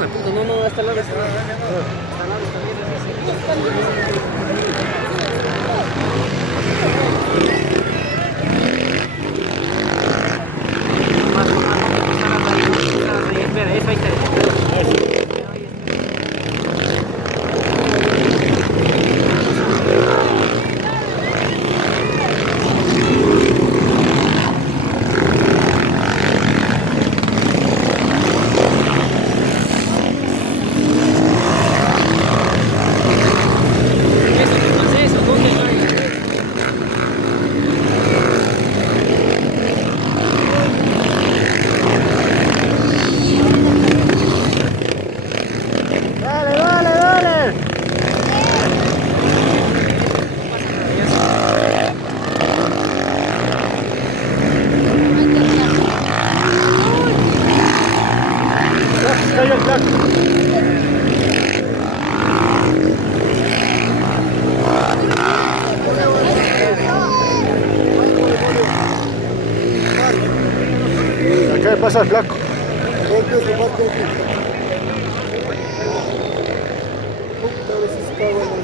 hijo de puta, no, no, hasta el lado, hasta el lado. Hasta el lado, hasta el lado. Más, espera, eso ahí está. Dale, dale, dale. Cayó el flaco. Acá pasa el flaco. Puta, a veces cago en